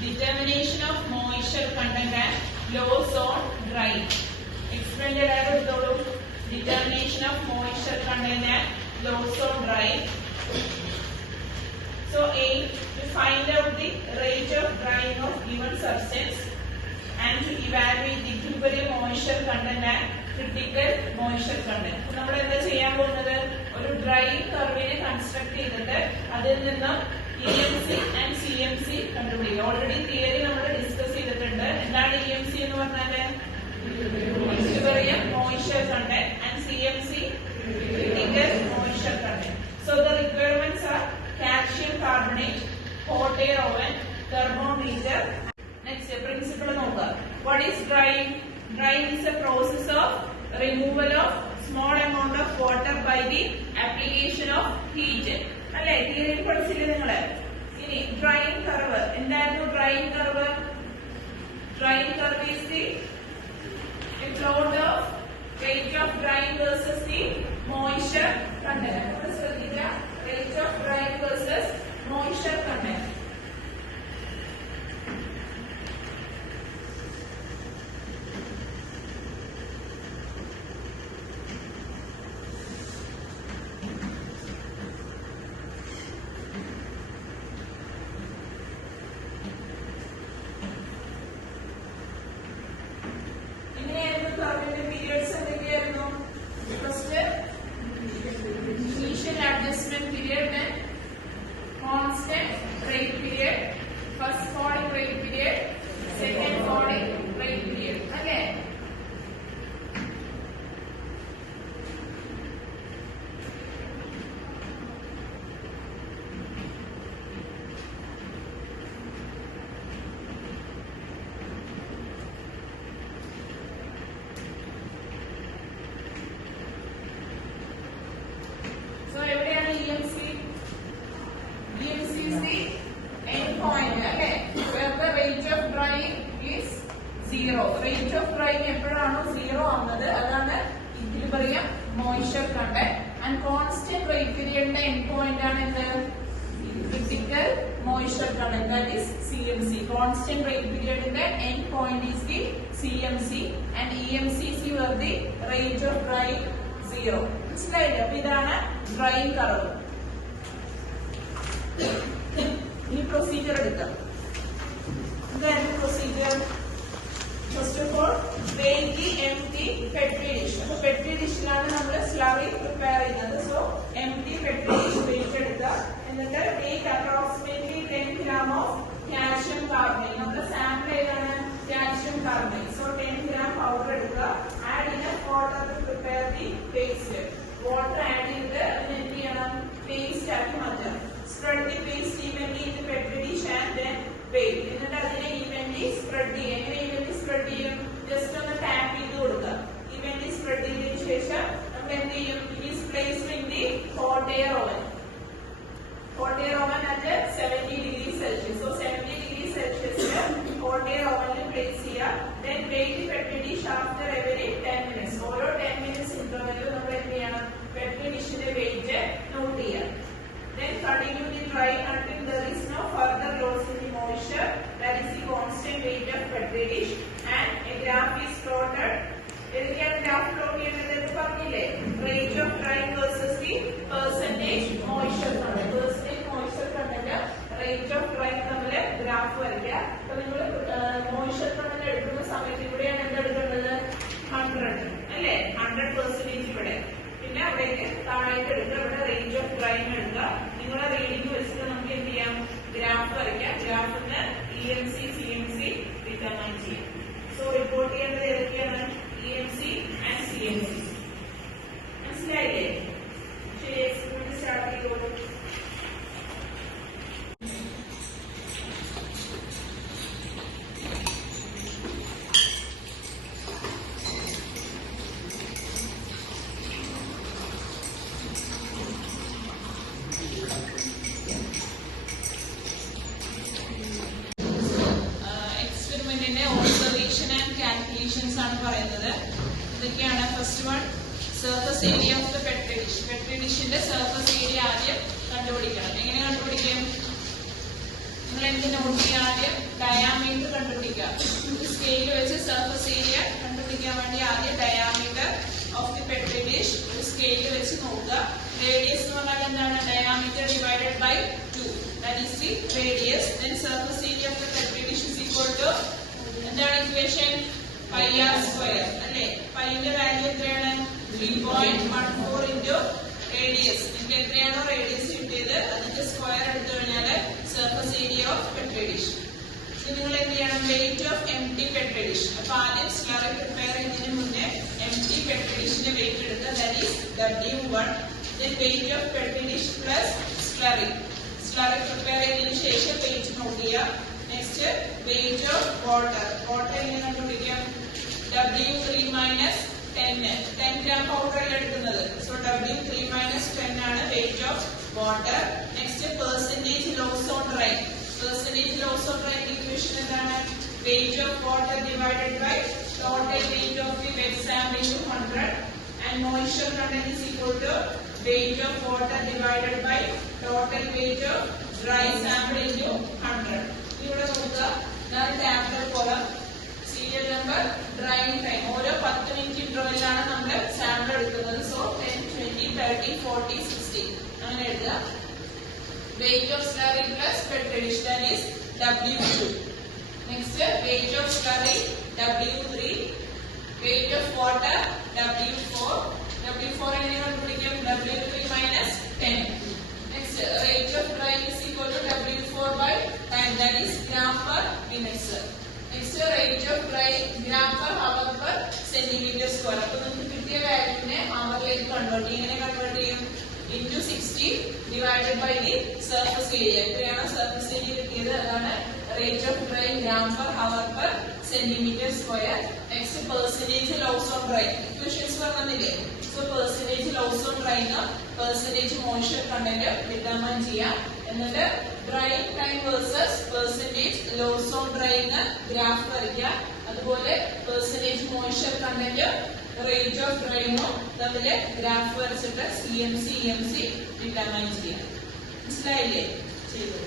determination of moisture content and loss on drying. Explain the determination of moisture content and loss on drying. So aim to find out the rate of drying of given substance and to evaluate the equilibrium moisture content and critical moisture content. നമ്മൾ എന്താ ചെയ്യാൻ പോകുന്നത്, ഒരു drying കർവിനെ construct ചെയ്തിട്ട് അതിൽ നിന്ന് EMC and CMC കണ്ടുപിടിക്കുക. Already theory നമ്മൾ ഡിസ്കസ് ചെയ്തിട്ടുണ്ട്. എന്താണ് EMC എന്ന് പറഞ്ഞാല് equilibrium moisture content and CMC critical moisture content. So the requirements are calcium carbonate, hot air oven, thermometer. Next principle നോക്കുക. What is drying? Drying is a process of removal of small amount of water by the application of heat. അല്ലേ, theory പഠിച്ചില്ലേ നിങ്ങള്? ഇനി drying curve എന്തായിരുന്നു? Drying curve is the plot of rate of drying versus the moisture content. അപ്പോൾ ശ്രദ്ധിക്കുക, rate of drying versus moisture content. Rate of drying എപ്പോഴാണോ zero ആവുന്നത് അതാണ് equilibrium moisture content and constant rate periodന്റെ end point ആണ് എന്ത്? critical moisture content, that is CMC. Constant rate periodന്റെ end point is the CMC and EMC is the rate of drying zero. മനസ്സിലായില്ലേ? അപ്പോൾ ഇതാണ് drying curve. ഇനി procedure എടുക്കാം. എന്താണ് procedure? First of all, weigh the empty petri dish. So petri dishലാണ് നമ്മൾ slurry prepare ചെയ്യുന്നത്. So empty petri dish weight എടുക്കുക. എന്നിട്ട് take approximately 10 gram of calcium carbonate. നമ്മുടെ sample ഏതാണ്? calcium carbonate. So 10 gram powder എടുക്കുക. Add enough water to prepare the paste. Water add ചെയ്ത് അതിനെ എന്ത് ചെയ്യണം? paste ആക്കി മാറ്റണം. Spread the paste evenly in the petri dish and then weigh. എന്നിട്ട് അതിനെ evenly spread ചെയ്യുക. എങ്ങനെ evenly spread ചെയ്യും? Just ഒന്ന് tap ചെയ്ത് കൊടുക്കുക. evenly spread ചെയ്തതിനു ശേഷം നമ്മൾ എന്ത് ചെയ്യും? It is placed in the hot air oven. Hot air oven at 70 degrees Celsius. So 70 degrees Celsius hot air oven place ചെയ്യുക. Then weigh the petri dish after every 10 minutes. ഓരോ 10 minutes interval നമ്മൾ എന്ത് ചെയ്യണം? petri dishന്റെ weight note ചെയ്യുക. Then continue the drying until there is no further loss in the moisture. That is the constant weight of petri dish. And a graph is plotted. ഏതൊക്കെയാണ് graph plot ചെയ്യേണ്ടത് പറഞ്ഞില്ലേ? rate of drying versus the percentage moisture content. Percentage moisture content, rate of drying തമ്മിൽ graph വരയ്ക്കുക. അപ്പോൾ നിങ്ങൾ moisture content എടുക്കുന്ന സമയത്ത് ഇവിടെയാണ് എന്തെടുക്കേണ്ടത്? 100 അല്ലേ? 100% ഇവിടെ. പിന്നെ അവിടേക്ക് താഴേക്ക് എടുക്കുക. ഇവിടെ റേഞ്ച് ഓഫ് ഡ്രൈയിങ് എടുക്കുക. നിങ്ങളുടെ റീഡിംഗ് വെച്ചിട്ട് നമുക്ക് എന്ത് ചെയ്യാം? ഗ്രാഫ് വരയ്ക്കാം. ഗ്രാഫിന് EMC, CMC ഡിറ്റർമൈൻ ചെയ്യാം. സോ റിപ്പോർട്ട് ചെയ്യേണ്ടത് ഏതൊക്കെയാണ്? EMC and CMC. മനസ്സിലായില്ലേ? ശരി, എക്സ്പെരിമെന്റ് സ്റ്റാർട്ട് ചെയ്തോളൂ. ഇതൊക്കെയാണ്. First one, surface area of the petri dish. Petri ഡിഷിന്റെ സർഫസ് ഏരിയ ആദ്യം കണ്ടുപിടിക്കണം. എങ്ങനെ കണ്ടുപിടിക്കും? നിങ്ങൾ എന്ത് നോട്ട് ചെയ്യാൻ ആദ്യം ഡയാമീറ്റർ കണ്ടുപിടിക്കുക. സ്കെയിൽ വെച്ച് സർഫസ് ഏരിയ കണ്ടുപിടിക്കാൻ വേണ്ടി ആദ്യം diameter of the petri dish scale വെച്ച് നോക്കുക. റേഡിയസ് എന്ന് പറഞ്ഞാൽ എന്താണ്? Diameter divided by 2, that is the radius. Then surface area of the petri dish is equal to എന്താണ് ഇക്വേഷൻ? പൈ ആർ സ്ക്വയർ അല്ലേ? പൈന്റെ വാല്യൂ എത്രയാണ്? 3.14 ഇൻറ്റു റേഡിയസ്. എനിക്ക് എത്രയാണോ റേഡിയസ് കിട്ടിയത് അതിന്റെ സ്ക്വയർ എടുത്തു കഴിഞ്ഞാൽ surface area of Petri dish. നിങ്ങൾ എന്ത് ചെയ്യണം? Weight of empty Petri dish. അപ്പൊ ആദ്യം സ്ലറി പ്രിപ്പയർ ചെയ്യുന്നതിന് മുന്നേ എംപ്റ്റി പെട്രി ഡിഷിന്റെ വെയിറ്റ് എടുക്കുക. That is W1. Then weight of Petri dish plus slurry. Slurry prepare ചെയ്തതിനു ശേഷം വെയിറ്റ് നോട്ട് ചെയ്യുക. Next weight of water. Water എങ്ങനെ കണ്ടുപിടിക്കാം? W3 മൈനസ് 10 ഗ്രാം പൗഡർ അല്ല എടുക്കുന്നത്. സോ W3 മൈനസ് 10 ആണ് weight of water. Next percentage loss on drying. Percentage loss on drying equation എന്താണ്? Weight of water divided by total weight of the wet sample into 100 and moisture content is equal to weight of water divided by total weight of dry sample into 100. ഇവിടെ നോക്കുക, ഇതാണ് tabular column. Serial number, drying time. ഓരോ 10 minute ഇന്റർവെല്ലാണ് നമ്മൾ sample എടുക്കുന്നത്. So 10, 20, 30, 40, 60 അങ്ങനെ എഴുതുക. Weight of slurry plus petri dish that is W2. Next weight of slurry W3, weight of water W4. W4 എങ്ങനെ കണ്ടുപിടിക്കും? W3 minus 10. Next rate of drying is equal to W4 by 10 that is gram per minutes. Next rate of drying gram per hour per centimetre square. അപ്പൊ നിങ്ങൾക്ക് കിട്ടിയ വാല്യൂവിനെ ഹവറിലേക്ക് convert ചെയ്യും. എങ്ങനെ convert ചെയ്യും? Into 60 divided by the surface area. എത്രയാണോ surface area കിട്ടിയത് അതാണ് rate of drying gram per hour per centimetre square. Next percentage loss on dry equations പറഞ്ഞില്ലേ? So percentage loss on drying percentage moisture content determine ചെയ്യാം. എന്നിട്ട് drying time versus percentage loss on drying graph വരയ്ക്കുക. അതുപോലെ percentage moisture content rate of ഡ്രൈയിങ്ങും തമ്മില് graph വരച്ചിട്ട് CMC EMC determine ചെയ്യാം. മനസ്സിലായില്ലേ? ചെയ്തു.